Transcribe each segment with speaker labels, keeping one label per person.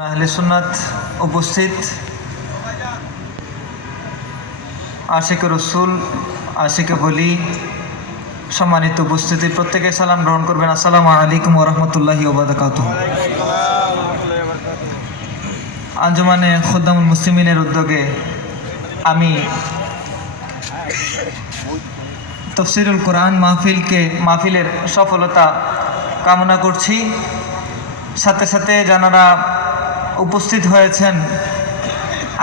Speaker 1: সুন্নাত উপস্থিত। আশিক রসুল, আশিকে বলি, সম্মানিত উপস্থিতি, প্রত্যেকে সালাম গ্রহণ করবেন। আসসালামু আলাইকুম ওরহমতুল্লাহি ওবাদাকাত আঞ্জুমানে খুদ্দামুল মুসলিমিনের উদ্যোগে আমি তফসিরুল কোরআন মাহফিলকে, মাহফিলের সফলতা কামনা করছি। সাথে সাথে যারা উপস্থিত হয়েছেন।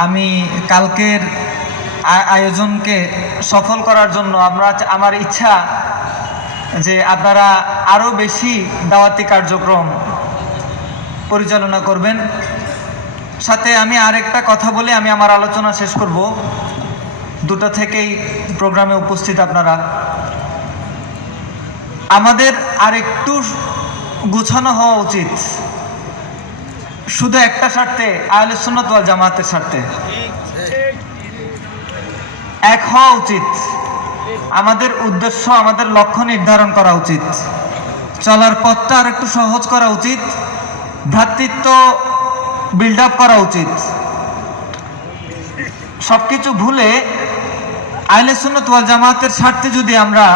Speaker 1: আমি কালকের আয়োজনকে সফল করার জন্য আমরা আমার ইচ্ছা যে আপনারা আরও বেশি দাওয়াতি কার্যক্রম পরিচালনা করবেন। সাথে আমি আরেকটা কথা বলে আমি আমার আলোচনা শেষ করব। দুটো থেকেই প্রোগ্রামে উপস্থিত আপনারা। আমাদের আরেকটু গোছানো হওয়া উচিত। শুধু একটা স্বার্থে, আহলে সুন্নত ওয়াল জামাতের স্বার্থে। এক হওয়া উচিত। আমাদের উদ্দেশ্য, আমাদের লক্ষ্য নির্ধারণ করা উচিত। চলার পথটা আর একটু সহজ করা উচিত। ভ্রাতৃত্ব বিল্ড আপ করা উচিত। সবকিছু ভুলে আহলে সুন্নত ওয়াল জামাতের স্বার্থে যদি আমরা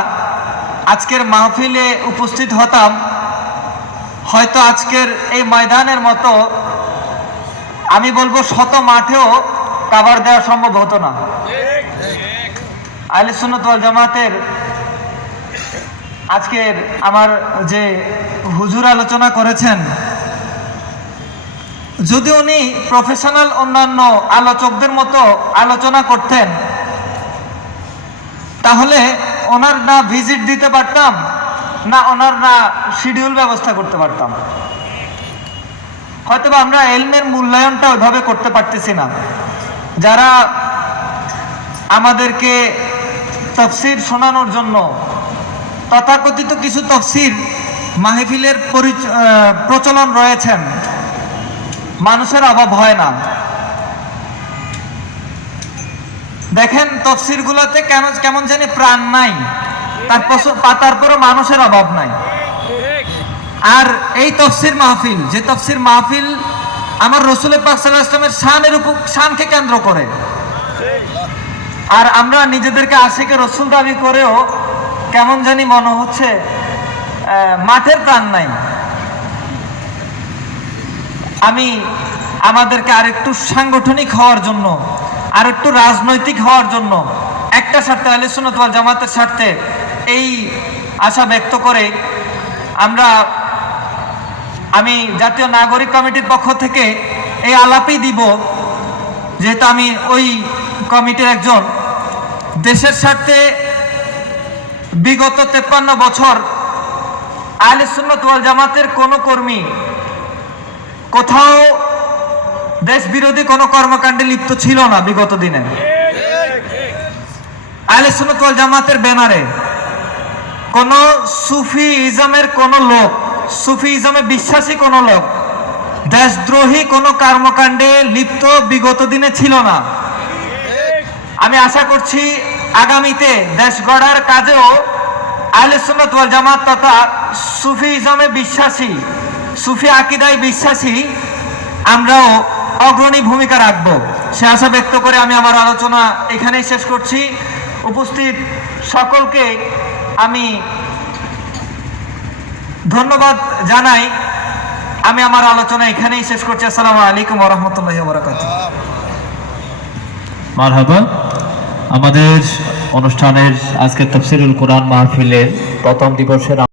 Speaker 1: আজকের মাহফিলে উপস্থিত হতাম, হয়তো আজকের এই ময়দানের মতো আমি বলব শত মাঠেও কাভার দেওয়া সম্ভব হতো না। আহলে সুন্নত জামাতের আজকের আমার যে হুজুর আলোচনা করেছেন, যদি উনি প্রফেশনাল অন্যান্য আলোচকদের মতো আলোচনা করতেন, তাহলে ওনার না ভিজিট দিতে পারতাম, না ওনার না শিডিউল ব্যবস্থা করতে পারতাম। হয়তো বা আমরা এলমের মূল্যায়নটা ওইভাবে করতে পারতেছি না। যারা আমাদেরকে তফসির শোনানোর জন্য তথাকথিত কিছু তফসির, মাহফিলের পরিচ- প্রচলন রয়েছেন, মানুষের অভাব হয় না। দেখেন তফসিরগুলোতে কেন কেমন জানি প্রাণ নাই তারপর তারপরও মানুষের অভাব নাই। আর এই তফসির মাহফিল, যে তফসির মাহফিল আমার রসুল পাক ইসলামের শানের উপর, শানকে কেন্দ্র করে। আর আমরা নিজেদেরকে আশিকে রসুল দাবি করেও কেমন জানি মনে হচ্ছে মাঠের প্রাণ নাই। আমি আমাদেরকে আরেকটু সাংগঠনিক হওয়ার জন্য, আরেকটু রাজনৈতিক হওয়ার জন্য একটা স্বার্থে সুন্নাত জামাতের স্বার্থে এই আশা ব্যক্ত করে আমরা আমি জাতীয় নাগরিক কমিটির পক্ষ থেকে এই আলাপই দিব, যেহেতু আমি ওই কমিটির একজন। দেশের সাথে বিগত তেপ্পান্ন বছর আহলে সুন্নাত ওয়াল জামাতের কোনো কর্মী, কোথাও দেশ বিরোধী কোনো কর্মকাণ্ডে লিপ্ত ছিল না বিগত দিনে। আহলে সুন্নাত ওয়াল জামাতের ব্যানারে কোনো সুফি ইজমের কোনো লোক সুফি ইজমে বিশ্বাসী কোন লোক, দেশদ্রোহী কোন কর্মকাণ্ডে লিপ্ত বিগত দিনে ছিল না। আমি আশা করছি আগামীতে দেশ গড়ার কাজেও আহলে সুন্নাত ওয়াল জামাত তথা সুফি ইজমে বিশ্বাসী, সুফি আকিদায় বিশ্বাসী আমরাও অগ্রণী ভূমিকা রাখব। সে আশা ব্যক্ত করে আমি আমার আলোচনা এখানেই শেষ করছি। উপস্থিত সকলকে আমি ধন্যবাদ জানাই। আমি আমার আলোচনা এখানেই শেষ করছি। আসসালামু আলাইকুম রহমতুল্লাহ বরাকাত
Speaker 2: মারহাবা, আমাদের অনুষ্ঠানের আজকে তফসিরুল কোরআন মাহফিলের প্রথম দিবসের